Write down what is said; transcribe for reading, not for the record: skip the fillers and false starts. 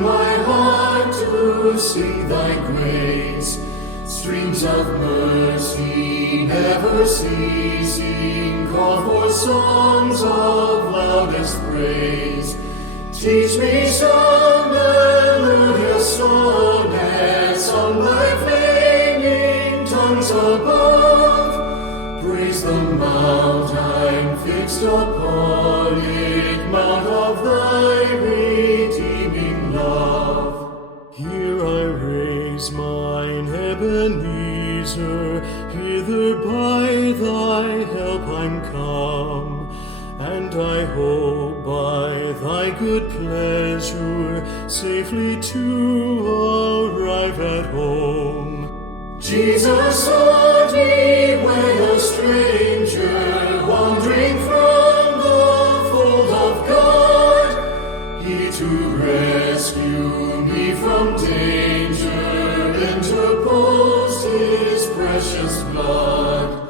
my heart to sing thy grace. Streams of mercy never ceasing, call for songs of loudest praise. Teach me some melodious sonnet sung by flaming tongues above. Praise the mount I'm fixed upon it, mount of thy redeeming love. Here I raise mine Ebenezer, hither by thy help I'm come, and I hope by thy good pleasure safely to arrive at home. Jesus sought me when a stranger, wandering from the fold of God. He to rescue me from danger interposed his precious blood.